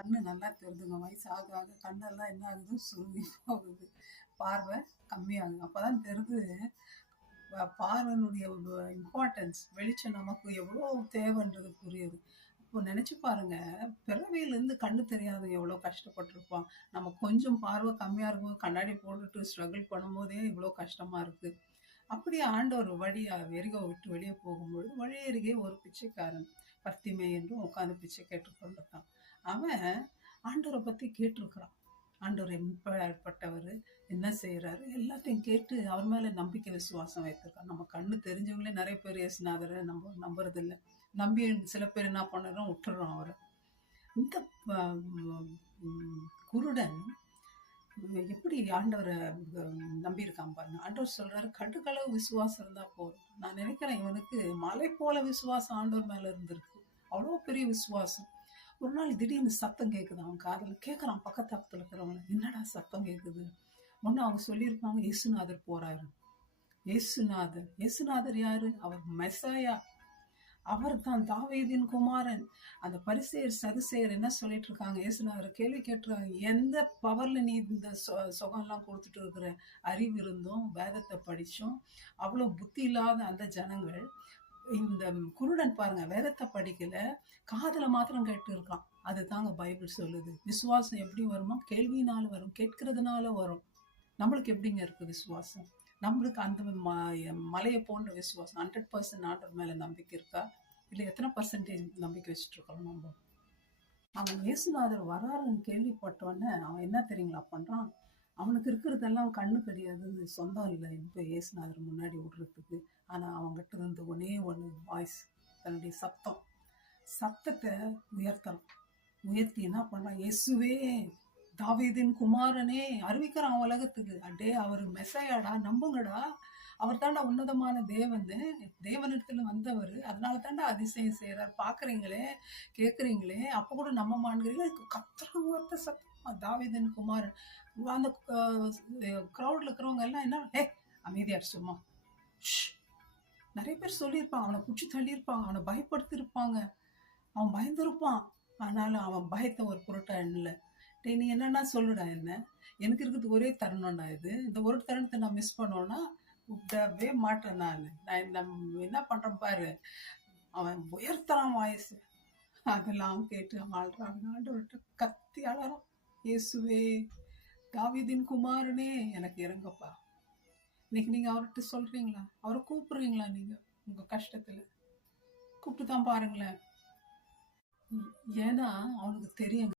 கண்ணு நல்லா தெரியுதுங்க. வயசு ஆக ஆக கண்ணெல்லாம் என்ன ஆகுது? சுருங்கி போகுது. பார்வை கம்மியாகுது. அப்பதான் தெரியுது பார்வையினுடைய இம்பார்ட்டன்ஸ், வெளிச்சம் நமக்கு எவ்வளோ தேவைன்றது புரியுது. இப்போ நினைச்சு பாருங்க, பிறவியிலேருந்து கண்ணு தெரியாதவங்க எவ்வளோ கஷ்டப்பட்டுருப்பான். நம்ம கொஞ்சம் பார்வை கம்மியா இருக்கும்போது கண்ணாடி போட்டுட்டு ஸ்ட்ரகிள் பண்ணும்போதே இவ்வளோ கஷ்டமா இருக்கு. அப்படியே ஆண்டவர் வழியா எரிகோ விட்டு வெளியே போகும்பொழுது வழி அருகே ஒரு பிச்சைக்காரன் பர்த்திமை என்றும் உட்காந்து பிச்சை கேட்டுக்கொண்டிருக்கான். அவன் ஆண்டவரை பத்தி கேட்டிருக்கிறான். ஆண்டவர் எப்படிப்பட்டவர், என்ன செய்யறாரு, எல்லாத்தையும் கேட்டு அவர் மேல நம்பிக்கை விசுவாசம் வைத்திருக்கான். நம்ம கண்ணு தெரிஞ்சவங்களே நிறைய பேர் இயேசுநாதரை நம்புறது இல்லை. நம்பி சில பேர் என்ன பண்ணுறோம், விட்டுறோம் அவரை. இந்த குருடன் எப்படி ஆண்டவரை நம்பியிருக்கான் பாருங்க. ஆண்டவர் சொல்றாரு, கடுகளவு விசுவாசம் இருந்தா போதும். நான் நினைக்கிறேன் இவனுக்கு மலை போல விசுவாசம் ஆண்டவர் மேல இருந்திருக்கு. அவ்வளோ பெரிய விசுவாசம். ஒரு நாள் திடீர்னு சத்தம் கேட்குது அவன் காதல. கேட்குறான் பக்கத்துல இருக்கிறவங்க, என்னடா சத்தம் கேட்குது? ஒன்னு அவங்க சொல்லியிருப்பாங்க, இயேசுநாதர் போறாரு. இயேசுநாதர் யாரு? அவர் மெசாயா. அவர் தான் தாவீதின் குமாரன். அந்த பரிசேயர் சதுசேயர் என்ன சொல்லிட்டு இருக்காங்க, இயேசுநாதர் கேள்வி கேட்டுருக்காங்க, எந்த பவர்ல நீ இந்த சுகம்லாம் கொடுத்துட்டு இருக்கிற? அறிவு இருந்தும் வேதத்தை படிச்சும் அவ்வளவு புத்தி இல்லாத அந்த ஜனங்கள், இந்த குருடன் பாருங்க, வேதத்தை படிக்கல, காதுல மாத்திரம் கேட்டு இருக்கான். அது தாங்க பைபிள் சொல்லுது. விசுவாசம் எப்படி வருமா? கேள்வியினால வரும், கேட்கறதுனால வரும். நம்மளுக்கு எப்படிங்க இருக்கு விசுவாசம்? நம்மளுக்கு அந்த மலையை போன்ற விசுவாசம் 100% ஆண்டவர் மேல நம்பிக்கை இருக்கா? இல்லை எத்தனை பர்சன்டேஜ் நம்பிக்கை வச்சுட்டு இருக்கோம் நம்ம? அவன் இயேசுநாதர் வராருன்னு கேள்விப்பட்டோன்னே அவன் என்ன தெரியுங்களா பண்றான்? அவனுக்கு இருக்கிறதெல்லாம் கண்ணு கிடையாது, சொந்தம் இல்லை இப்போ இயேசுநாதர் முன்னாடி விடுறதுக்கு. ஆனா அவங்ககிட்ட இருந்து ஒன்னே ஒன்று வாய்ஸ், தன்னுடைய சத்தத்தை உயர்த்தி என்ன பண்றான்? இயேசுவே, தாவீதின் குமாரனே அறிவிக்கிறான் உலகத்துக்கு. அடே அவர் மெசையாடா, நம்புங்கடா, அவர் தாண்டா உன்னதமான தேவனிடத்துல வந்தவர். அதனால தாண்டா அதிசயம் செய்யறார். பாக்குறீங்களே, கேக்குறீங்களே, அப்ப கூட நம்ப மாட்டேங்கிறீங்களா? கத்திர ஒருத்த சத்தமா, தாவீதின் குமாரன். அந்த கிரௌட்ல இருக்கிறவங்க எல்லாம் என்ன, அமைதியாச்சுமா. நிறைய பேர் சொல்லியிருப்பாங்க, அவனை பிடிச்சி தள்ளியிருப்பாங்க, அவனை பயப்படுத்திருப்பாங்க, அவன் பயந்துருப்பான். ஆனாலும் அவன் பயத்தை ஒரு பொருட்டா இல்லை. நீ என்னன்னா சொல்லுடா, எனக்கு இருக்கிறது ஒரே தருணம்டா இது. இந்த ஒரு தருணத்தை நான் மிஸ் பண்ணோன்னா விடவே மாட்டேன். நான் என்ன பண்றேன் பாரு. அவன் உயர்த்தறான் வாய்ஸ். அதெல்லாம் கேட்டு ஆள்றாங்க. ஆண்டவர்கிட்ட கத்தி அழறான், இயேசுவே, தாவீதின் குமாரனே, எனக்கு இறங்கப்பா. இன்னைக்கு நீங்க அவர்கிட்ட சொல்றீங்களா? அவரை கூப்பிடுறீங்களா? நீங்க உங்க கஷ்டத்துல கூப்பிட்டு தான் பாருங்களேன். ஏன்னா அவனுக்கு தெரியும்